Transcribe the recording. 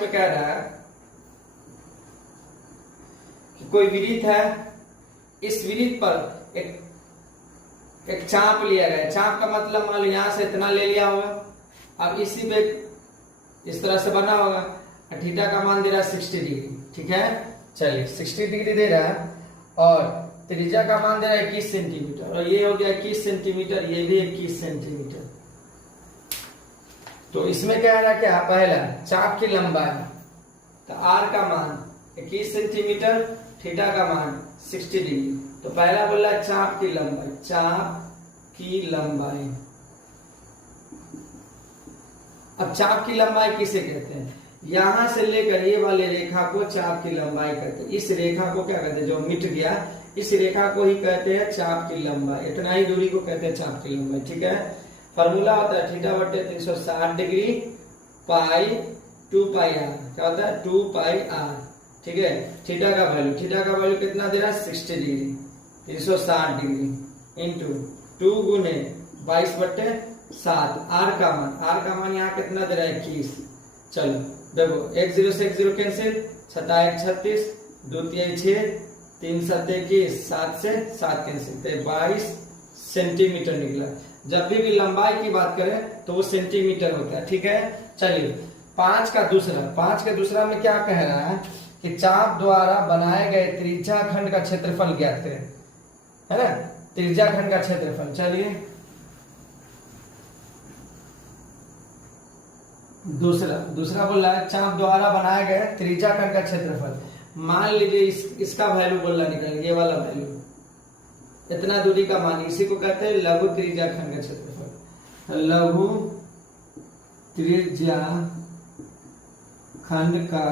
5 में कह रहा है कि कोई वृत्त है, इस वृत्त पर एक चाप लिया गया। चाप का मतलब मान लो यहां से इतना ले लिया होगा, अब इसी पे इस तरह से बना होगा, थीटा का मान दे रहा है 60 डिग्री। ठीक है, चलिए 60 डिग्री दे रहा है और त्रिज्या का मान दे रहा है 21 सेंटीमीटर, और ये हो गया 21 सेंटीमीटर, ये भी 21 सेंटीमीटर। तो इसमें क्या है, क्या पहला चाप की लंबाई, तो आर का मान 21 सेंटीमीटर, थीटा का मान 60 डिग्री। तो पहला बोला चाप की लंबाई, चाप की लंबाई। अब चाप की लंबाई किसे कहते हैं, यहां से लेकर ये वाले रेखा को चाप की लंबाई कहते हैं। इस रेखा को क्या कहते हैं, जो मिट गया, इस रेखा को ही कहते हैं चाप की लंबाई। इतना ही दूरी को कहते हैं चाप की लंबाई। ठीक है, फॉर्मूला होता है थीटा बटे 360 डिग्री पाई 2 पाई आर। क्या होता है, 2 पाई आर। ठीक है, थीटा का वैल्यू कितना दे रहा है, 60 डिग्री, 360 डिग्री इंटू 2 गुने 22 बटे 7। आर का मान यहाँ कितना दे रहा है, 21। चलो देखो, 1 0 से 1 0 कैंसिल, 7 1 36, 2 3 6, 3 7 21, 7 से 7 कैंसिल, तो 22 सेंटीमीटर निकला। जब भी लंबाई की बात करें तो वो सेंटीमीटर होता है। ठीक है, चलिए 5 का दूसरा में क्या कह रहा है कि चाप द्वारा बनाए गए त्रिज्या खंड का क्षेत्रफल ज्ञात करें, है ना, त्रिज्या खंड का क्षेत्रफल। चलिए दूसरा बोल रहा है चाप द्वारा बनाए गए त्रिज्या खंड का क्षेत्रफल। मान लीजिए इसका वैल्यू बोल रहा निकल, ये वाला वैल्यू, इतना दूरी का मान, इसी को कहते हैं लघु त्रिज्या खंड का क्षेत्रफल। लघु त्रिज्या खंड का